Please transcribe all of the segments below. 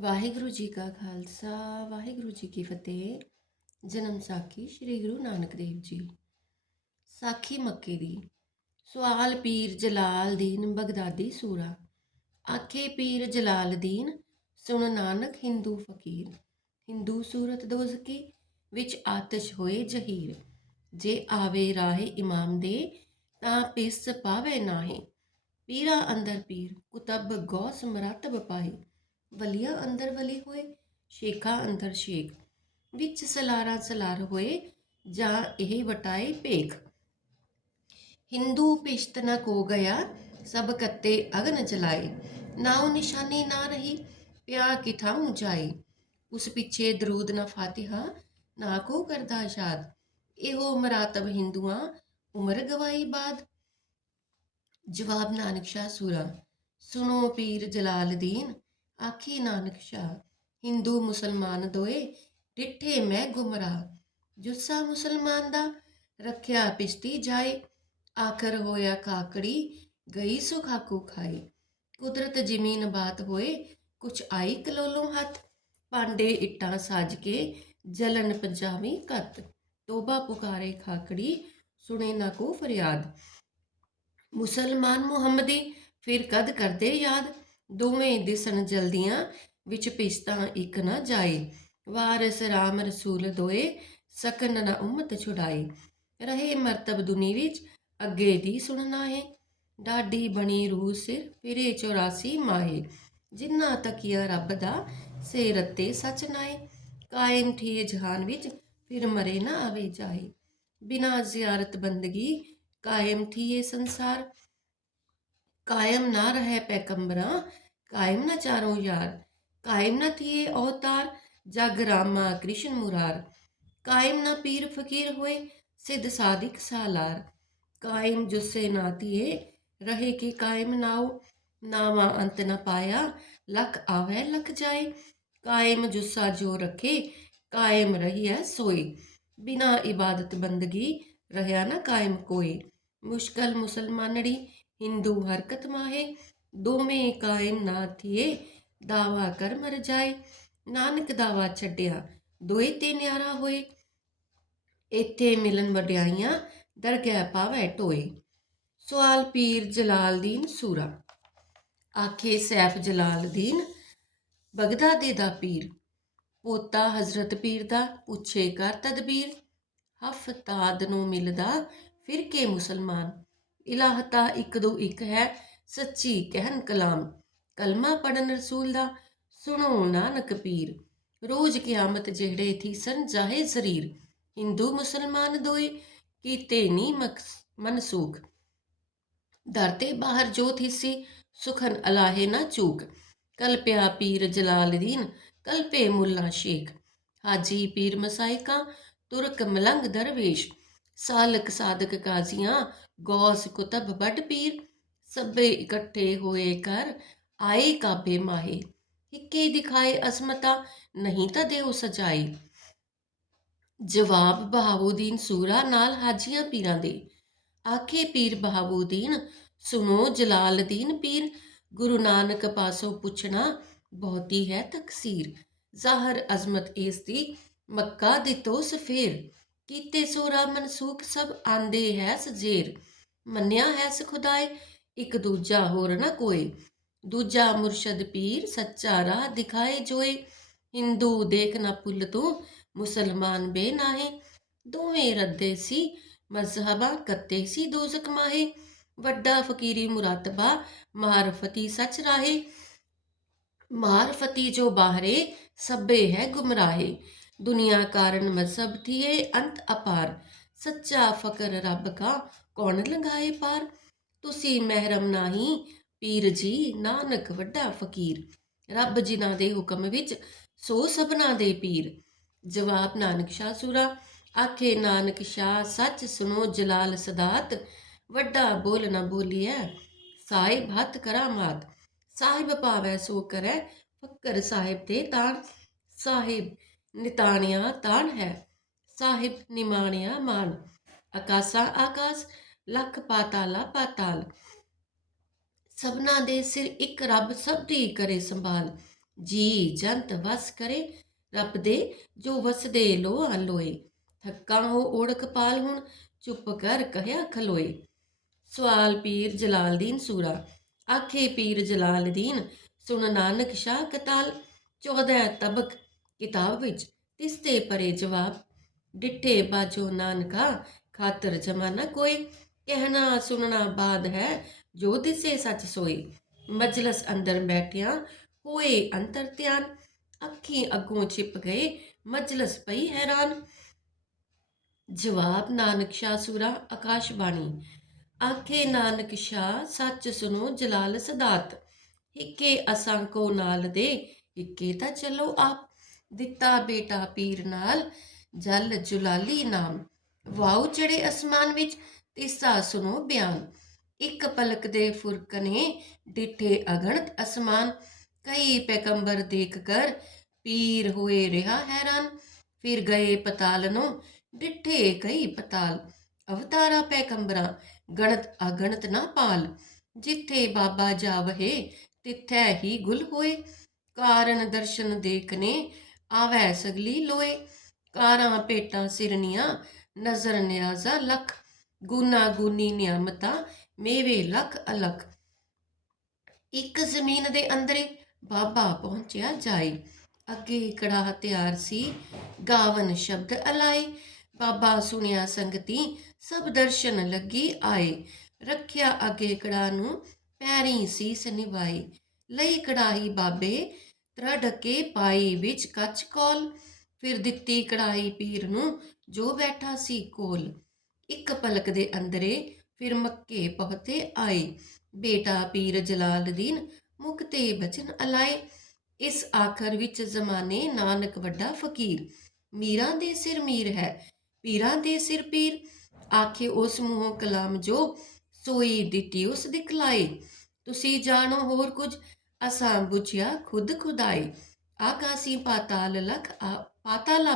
ਵਾਹਿਗੁਰੂ ਜੀ ਕਾ ਖਾਲਸਾ, ਵਾਹਿਗੁਰੂ ਜੀ ਕੀ ਫਤਿਹ। ਜਨਮ ਸਾਖੀ ਸ੍ਰੀ ਗੁਰੂ ਨਾਨਕ ਦੇਵ ਜੀ। ਸਾਖੀ ਮੱਕੇ ਦੀ। ਸਵਾਲ ਪੀਰ ਜਲਾਲਦੀਨ ਬਗਦਾਦੀ ਸੂਰਾ। ਆਖੇ ਪੀਰ ਜਲਾਲਦੀਨ ਸੁਣ ਨਾਨਕ ਹਿੰਦੂ ਫਕੀਰ। ਹਿੰਦੂ ਸੂਰਤ ਦੋਜ਼ਕੀ ਵਿੱਚ ਆਤਸ਼ ਹੋਏ ਜਹੀਰ। ਜੇ ਆਵੇ ਰਾਹੇ ਇਮਾਮ ਦੇ, ਤਾਂ ਪਿਸ ਪਾਵੇ ਨਾਹੀ। ਪੀਰਾ ਅੰਦਰ ਪੀਰ, ਕੁਤਬ ਗੌਸ ਮਰਾਤਬ ਪਾਏ ਵਲੀਆ ਅੰਦਰ ਵਲੀ ਹੋਏ, ਸ਼ੇਖਾਂ ਅੰਦਰ ਸ਼ੇਖ। ਵਿੱਚ ਸਲਾਰਾ ਸਲਾਰ ਹੋਏ, ਜਾਂ ਇਹ ਵਟਾਏ ਭੇਖ। ਹਿੰਦੂ ਪਿਸ਼ਤ ਨਾ ਕੋ ਗਿਆ, ਸਭ ਕੱਤੇ ਅਗਨ ਜਲਾਏ। ਨਾਉ ਨਿਸ਼ਾਨੀ ਨਾ ਰਹੀ, ਪਿਆ ਕਿਥਾਉ ਜਾਏ। ਉਸ ਪਿੱਛੇ ਦਰੂਦ ਨਾ ਫਾਤਿਹਾ, ਨਾ ਕੋ ਕਰਦਾ ਸ਼ਾਦ ਇਹੋ ਮਰਾਤਬ ਹਿੰਦੂਆਂ, ਉਮਰ ਗਵਾਈ ਬਾਦ। ਜਵਾਬ ਨਾਨਕ ਸ਼ਾਹ ਸੂਰਾ, ਸੁਣੋ ਪੀਰ ਜਲਾਲਦੀਨ ਆਖੀ, ਨਾਨਕ ਸ਼ਾਹ, ਹਿੰਦੂ ਮੁਸਲਮਾਨ ਦੋਏ ਡਿੱਠੇ ਮੈਂ ਗੁਮਰਾਹ। ਜੁੱਸਾ ਮੁਸਲਮਾਨ ਦਾ ਰੱਖਿਆ ਪਿਸ਼ਤੀ ਜਾਏ, ਆਖਰ ਹੋਇਆ ਕਾਕੜੀ ਗਈ ਸੁਖਾਕੂ ਖਾਈ ਕੁਦਰਤ ਜ਼ਮੀਨ ਬਾਤ ਹੋਏ, ਕੁਛ ਆਈ ਕਲੋਲੋਂ ਹੱਥ। ਪਾਂਡੇ ਇੱਟਾਂ ਸਾਜ ਕੇ ਜਲਨ ਪੰਜਾਵੀ ਕੱਤ। ਤੋਬਾ ਪੁਕਾਰੇ ਖਾਕੜੀ, ਸੁਣੇ ਨਾ ਕੋ ਫਰਿਆਦ। ਮੁਸਲਮਾਨ ਮੁਹੰਮਦੀ, ਫਿਰ ਕਦ ਕਰਦੇ ਯਾਦ? ਦੋਵੇਂ ਦਿਸਣ ਜਲਦੀਆਂ ਵਿੱਚ ਪਿਸਤਾ ਇੱਕ ਨਾ ਜਾਏ। ਵਾਰਿਸ ਰਾਮ ਰਸੂਲ ਦੋਏ ਸਕਨ ਨਾ ਉਮਤ ਛੁਡਾਈ ਰਹੇ ਮਰਤਬ ਦੁਨੀ ਵਿੱਚ ਅੱਗੇ ਦੀ ਸੁਣਨਾ ਹੈ ਡਾਡੀ ਬਣੀ ਰੂਹ ਸਿਰ ਫਿਰੇ 84 ਮਾਹੇ। ਜਿੰਨਾ ਤਕੀਆ ਰੱਬ ਦਾ ਸੇ ਰੱਤੇ ਸਚ ਨਾਏ ਕਾਇਮ ਠੀ ਜਹਾਨ ਵਿੱਚ ਫਿਰ ਮਰੇ ਨਾ ਆਵੇ ਜਾਏ। ਬਿਨਾ ਜ਼ਿਆਰਤ ਬੰਦਗੀ ਕਾਇਮ ਥੀਏ ਸੰਸਾਰ। ਕਾਇਮ ਨਾ ਰਹੇ ਪੈਗੰਬਰਾਂ ਕਾਇਮ ਨਾ ਚਾਰੋ ਯਾਰ ਕਾਇਮ ਨਾ ਥੀਏ ਅਵਤਾਰ ਜਗ ਰਾਮਾ ਕ੍ਰਿਸ਼ਨ ਮੁਰਾਰ ਕਾਇਮ ਨਾ ਪੀਰ ਫਕੀਰ ਹੋਏ ਸਿੱਧ ਸਾਦਿਕ ਸਾਲਾਰ ਕਾਇਮ ਜੁਸੇ ਨਾ ਥੀਏ ਰਹੇ ਕਿ ਕਾਇਮ ਨਾਉ ਨਾਵਾ ਅੰਤ ਨ ਪਾਇਆ ਲਖ ਆਵੇ ਲਖ ਜਾਏ ਕਾਇਮ ਜੁਸਾ ਜੋ ਰਖੇ ਕਾਇਮ ਰਹੀਐ ਸੋਈ ਬਿਨਾ ਇਬਾਦਤ ਬੰਦਗੀ ਰਹਿਆ ਨਾ ਕਾਇਮ ਕੋਈ ਮੁਸ਼ਕਲ ਮੁਸਲਮਾਨੜੀ ਹਿੰਦੂ ਹਰਕਤ ਮਾਹੇ, ਦੋਵੇਂ ਕਾਇਮ ਨਾ ਥੀਏ, ਦਾਵਾ ਕਰ ਮਰ ਜਾਏ। ਨਾਨਕ ਦਾਵਾ ਛੱਡਿਆ, ਦੋਏ ਤੇ ਨਿਆਰਾ ਹੋਏ। ਇੱਥੇ ਮਿਲਨ ਵਡਿਆਈਆਂ, ਦਰਗਹਿ ਪਾਵੇ ਟੋਏ। ਸਵਾਲ ਪੀਰ ਜਲਾਲਦੀਨ ਸੂਰਾ। ਆਖੇ ਸੈਫ ਜਲਾਲਦੀਨ, ਬਗਦਾ ਦੇ ਦਾ ਪੀਰ। ਪੋਤਾ ਹਜ਼ਰਤ ਪੀਰ ਦਾ, ਪੁੱਛੇ ਕਰ ਤਦਬੀਰ। ਹਫਤਾਦ ਨੂੰ ਮਿਲਦਾ, ਫਿਰ ਕੇ ਮੁਸਲਮਾਨ। ਇਲਾਹਤਾ ਇੱਕ ਦੋ ਇੱਕ ਹੈ, ਸੱਚੀ ਕਹਿਣ ਕਲਾਮ। ਕਲਮਾ ਪੜਨ ਰਸੂਲ ਦਾ, ਸੁਣੋ ਨਾਨਕ ਪੀਰ। ਰੋਜ਼ ਕਿਆਮਤ ਜਿਹੜੇ ਥੀ ਸਨ ਜਾਹੇ ਜ਼ਰੀਰ। ਹਿੰਦੂ ਮੁਸਲਮਾਨ ਦੋਏ ਕੀਤੇ ਨੀ ਮਨਸੂਖ। ਦਰਤੇ ਬਾਹਰ ਜੋ ਥੀਸੀ, ਸੁਖਨ ਅਲਾਹੇ ਨਾ ਚੂਕ। ਕਲਪਿਆ ਪੀਰ ਜਲਾਲਦੀਨ ਕਲਪੇ ਮੁੱਲਾ ਸ਼ੇਖ। ਹਾਜੀ ਪੀਰ ਮਸਾਇਕਾ, ਤੁਰਕ ਮਲੰਗ ਦਰਵੇਸ਼। ਸਾਲਕ ਸਾਦਕ ਕਾਜ਼ੀਆਂ ਗੌਸ ਕੁਤਬ ਬੱਡ ਪੀਰ, ਸਭੇ ਇਕੱਠੇ ਹੋਏ ਕਰ ਆਏ ਕਾਬੇ ਮਾਹੇ। ਇੱਕੇ ਦਿਖਾਏ ਅਸਮਤਾ, ਨਹੀਂ ਤਾਂ ਦੇਉ ਸਜਾਈ ਜਵਾਬ ਬਹਾਵੂਦੀਨ ਸੂਰਾ ਨਾਲ ਹਾਜੀਆਂ ਪੀਰਾਂ ਦੇ। ਆਖੇ ਪੀਰ ਬਹਾਵੂਦੀਨ ਸੁਨੋ ਜਲਾਲਦੀਨ ਪੀਰ, ਗੁਰੂ ਨਾਨਕ ਪਾਸੋਂ ਪੁੱਛਣਾ ਬਹੁਤੀ ਹੈ ਤਕਸੀਰ। ਜ਼ਾਹਰ ਅਜ਼ਮਤ ਇਸ ਦੀ, ਮੱਕਾ ਦਿੱਤੋ ਸਫੇਰ। ਕੀਤੇ ਸੋਰਾ ਮਨਸੂਖ ਸਭ ਆਂਦੇ ਹੈ ਸਜੇਰ ਮੰਨਿਆ ਹੈ ਸ ਇੱਕ ਦੂਜਾ ਹੋਰ ਨਾ ਕੋਈ ਦੂਜਾ ਮੁਰਸ਼ਦ ਪੀਰ ਸੱਚਾ ਰਾਹ ਦਿਖਾਏ ਜੋਏ। ਹਿੰਦੂ ਦੇਖ ਨਾ ਪੁੱਲ ਤੂੰ, ਮੁਸਲਮਾਨ ਬੇ ਦੋਵੇਂ ਰੱਦੇ ਸੀ, ਮਜ਼ਹਬਾਂ ਕੱਤੇ ਸੀ ਦੋਜ਼ਕ ਮਾਹੇ। ਵੱਡਾ ਫਕੀਰੀ ਮੁਰਾਤਬਾ ਮਾਰਫਤੀ ਸੱਚ ਰਾਹੇ। ਮਾਰਫਤੀ ਜੋ ਬਾਹਰੇ, ਸਭੇ ਹੈ ਗੁਮਰਾਹੇ। ਦੁਨੀਆ ਕਾਰਨ ਮਜ਼ਹਬ ਥੀਏ, ਅੰਤ ਅਪਾਰ। ਸੱਚਾ ਫਕਰ ਰੱਬ ਕਾ, ਕੌਣ ਲੰਘਾਏ ਪਾਰ? ਤੁਸੀਂ ਮਹਿਰਮ ਨਹੀਂ, ਪੀਰ ਜੀ, ਨਾਨਕ ਵੱਡਾ ਫਕੀਰ। ਰੱਬ ਜਿਨ੍ਹਾਂ ਦੇ ਹੁਕਮ ਵਿੱਚ, ਸੋ ਸਭਨਾ ਦੇ ਪੀਰ। ਜਵਾਬ ਨਾਨਕ ਸ਼ਾਹ ਸੂਰਾ, ਆਖੇ ਨਾਨਕ ਸ਼ਾਹ, ਸੱਚ ਸੁਨੋ ਜਲਾਲ ਸਦਾਤ। ਵੱਡਾ ਬੋਲ ਨਾ ਬੋਲੀਐ, ਸਾਹਿਬ ਹੱਥ ਕਰਾਮਾਤ ਸਾਹਿਬ ਭਾਵੈ ਸੋ ਕਰੈ, ਫਕਰ ਸਾਹਿਬ ਤੇ ਤਾਣ। ਸਾਹਿਬ ਨਿਤਾਣਿਆ ਤਾਣ ਹੈ, ਸਾਹਿਬ ਨਿਮਾਣਿਆ ਮਾਨ ਆਕਾਸਾ ਆਕਾਸ, ਲੱਖ ਪਾਤਾਲਾ ਪਾਤਾਲ। ਸਭਨਾ ਦੇ ਸਿਰ ਇੱਕ ਰੱਬ ਸਭ ਦੀ ਕਰੇ ਸੰਭਾਲ। ਜੀ ਜੰਤ ਵਸ ਕਰੇ, ਰੱਬ ਦੇ ਜੋ ਵਸਦੇ ਲੋ ਆਲੋਏ ਥੱਕਾ ਹੋ ਓੜਕ ਪਾਲ ਹੁਣ, ਚੁੱਪ ਕਰ ਕਹਿਆ ਖਲੋਏ ਸਵਾਲ ਪੀਰ ਜਲਾਲਦੀਨ ਸੂਰਾ, ਆਖੇ ਪੀਰ ਜਲਾਲਦੀਨ ਸੁਣ ਨਾਨਕ ਸ਼ਾਹ ਕਤਾਲ। 14 ਤਬਕ ਕਿਤਾਬ ਵਿੱਚ ਤਿਸਤੇ ਪਰੇ ਜਵਾਬ, ਡਿੱਠੇ ਬਾਜੋ ਨਾਨਕਾ, ਖਾਤਰ ਜਮਾਨਾ ਕੋਈ ਕਹਿਣਾ ਸੁਣਨਾ ਬਾਦ ਹੈ, ਜੋ ਦਿਸੇ ਸੱਚ ਸੋਈ। ਮਜਲਸ ਅੰਦਰ ਬੈਠਿਆਂ ਹੋਏ ਅੰਤਰ ਧਿਆਨ, ਅੱਖੀ ਅੱਗੋਂ ਛਿਪ ਗਏ, ਮਜਲਸ ਪਈ ਹੈਰਾਨ। ਜਵਾਬ, ਨਾਨਕ ਸ਼ਾਹ ਸੂਰਾ ਆਕਾਸ਼ਬਾਣੀ ਆਖੇ, ਨਾਨਕ ਸ਼ਾਹ, ਸੱਚ ਸੁਨੋ ਜਲਾਲ ਸਦਾਤ। ਹਿੱਕੇ ਅਸਾਂ ਕੋ ਨਾਲ ਦੇ, ਹਿੱਕੇ ਤਾਂ ਚਲੋ ਆਪ। ਦਿੱਤਾ ਬੇਟਾ ਪੀਰ ਨਾਲ, ਜਲ ਜੁਲਾਲੀ ਨਾਮ। ਵਾਉ ਚੜੇ ਅਸਮਾਨ ਵਿੱਚ ਤਿਸਾ ਸੁਨੋ ਬਿਆਨ। ਇੱਕ ਪਲਕ ਦੇ ਫੁਰਕਨੇ ਡਿੱਠੇ ਅਗਣਤ ਅਸਮਾਨ। ਕਈ ਪੈਗੰਬਰ ਦੇਖ ਕਰ ਪੀਰ ਹੋਏ ਰਿਹਾ ਹੈਰਾਨ। ਫਿਰ ਗਏ ਪਤਾਲ ਨੂੰ ਡਿੱਠੇ ਕਈ ਪਤਾਲ। ਅਵਤਾਰਾ ਪੈਗੰਬਰਾਂ ਗਣਤ ਅਗਣਤ ਨਾ ਪਾਲ। ਜਿੱਥੇ ਬਾਬਾ ਜਾਵਹੇ ਤਿੱਥੈ ਹੀ ਗੁਲ ਹੋਏ। ਕਾਰਨ ਦਰਸ਼ਨ ਦੇਖਨੇ ਆਵੈ ਸਗਲੀ ਲੋਏ। ਕਾਰਾਂ ਪੇਟਾਂ ਸਿਰਨੀਆਂ, ਨਜ਼ਰ ਨਿਆਜ਼ਾ ਲਖ। ਗੁਨਾ ਗੁਨੀ ਨਿਆਮਤਾਂ, ਮੇਵੇ ਲਖ ਅਲਖ। ਇੱਕ ਜ਼ਮੀਨ ਦੇ ਅੰਦਰੇ ਬਾਬਾ ਪਹੁੰਚਿਆ ਜਾਈ ਅੱਗੇ ਕੜਾਹ ਤਿਆਰ ਸੀ, ਗਾਵਨ ਸ਼ਬਦ ਅਲਾਈ ਬਾਬਾ ਸੁਣਿਆ ਸੰਗਤੀ, ਸਭ ਦਰਸ਼ਨ ਲੱਗੀ ਆਏ। ਰੱਖਿਆ ਅੱਗੇ ਕੜਾ ਨੂੰ, ਪੈਰੀ ਸੀਸ ਨਿਵਾਈ ਲਈ ਕੜਾਹੀ ਬਾਬੇ ਤਰਾ ਤਰੜਕੇ ਪਾਈ ਵਿੱਚ ਕੱਚ ਕੋਲ, ਫਿਰ ਦਿੱਤੀ ਕੜਾਈ ਪੀਰ ਨੂੰ ਜੋ ਬੈਠਾ ਸੀ ਕੋਲ। ਇੱਕ ਪਲਕ ਦੇ ਅੰਦਰੇ ਫਿਰ ਮੱਕੇ ਪਹੁੰਚੇ ਆਏ। ਬੇਟਾ ਪੀਰ ਜਲਾਲਦੀਨ ਮੁਕਤੇ ਬਚਨ ਅਲਾਏ। ਇਸ ਆਖਰ ਵਿੱਚ ਜ਼ਮਾਨੇ ਨਾਨਕ ਵੱਡਾ ਫਕੀਰ। ਮੀਰਾਂ ਦੇ ਸਿਰ ਮੀਰ ਹੈ, ਪੀਰਾਂ ਦੇ ਸਿਰ ਪੀਰ। ਆਖੇ ਉਸ ਮੂੰਹੋਂ ਕਲਾਮ ਜੋ, ਸੋਈ ਦਿੱਤੀ ਉਸ ਦਿਖਲਾਏ। ਤੁਸੀਂ ਜਾਣੋ ਹੋਰ ਕੁਝ ਅਸਾਂ ਬੁਝਿਆ ਖੁਦ ਖੁਦਾਈ। ਆਕਾਸੀ ਪਾਤਾਲ, ਲਖ ਆ, ਪਾਤਾਲਾ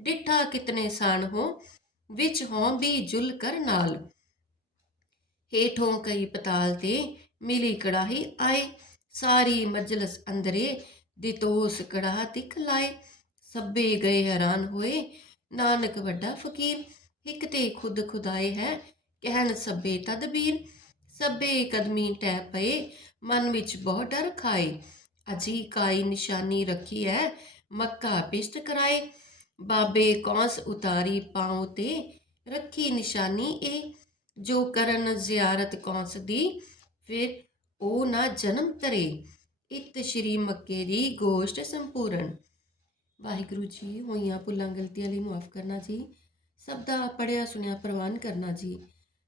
ਡਿੱਠਾ ਕਿਤਨੇ ਸਾਨ ਹੋ, ਵਿੱਚ ਹੋਂ ਵੀ ਜੁਲ ਕਰ ਨਾਲ। ਹੇਠੋਂ ਕਈ ਪਤਾਲ ਤੇ ਮਿਲੀ ਕੜਾਹੀ ਆਏ। ਸਾਰੀ ਮਜਲਸ ਅੰਦਰੇ ਦਿਤੋਸ ਕੜਾ ਤਿਖ ਲਾਏ। ਸਭੇ ਗਏ ਹੈਰਾਨ ਹੋਏ, ਨਾਨਕ ਵੱਡਾ ਫਕੀਰ। ਇੱਕ ਤੇ ਖੁਦ ਖੁਦਾਏ ਹੈ, ਕਹਿਣ ਸਭੇ ਤਦਬੀਰ ਸਭੇ ਕਦਮੀ ਟੈ ਪਏ, ਮਨ ਵਿੱਚ ਬਹੁਤ ਡਰ ਖਾਏ। ਅਜੀ ਕਾਈ ਨਿਸ਼ਾਨੀ ਰੱਖੀ ਹੈ ਮੱਕਾ ਪਿਸ਼ਟ ਕਰਾਏ। ਬਾਬੇ ਕੌਂਸ ਉਤਾਰੀ ਪਾਉ ਤੇ ਰੱਖੀ ਨਿਸ਼ਾਨੀ ਇਹ ਜੋ ਕਰਨ ਜ਼ਿਆਰਤ ਕੌਂਸ ਦੀ, ਫਿਰ ਉਹ ਨਾ ਜਨਮ ਤਰੇ ਇਤ ਸ਼੍ਰੀ ਮੱਕੇ ਦੀ ਗੋਸ਼ਟ ਸੰਪੂਰਨ। ਵਾਹਿਗੁਰੂ ਜੀ, ਹੋਈਆਂ ਭੁੱਲਾਂ, ਗਲਤੀਆਂ ਲਈ ਮਾਫ ਕਰਨਾ ਜੀ। ਸਭ ਦਾ ਪੜਿਆ ਸੁਣਿਆ, ਪ੍ਰਵਾਨ ਕਰਨਾ ਜੀ।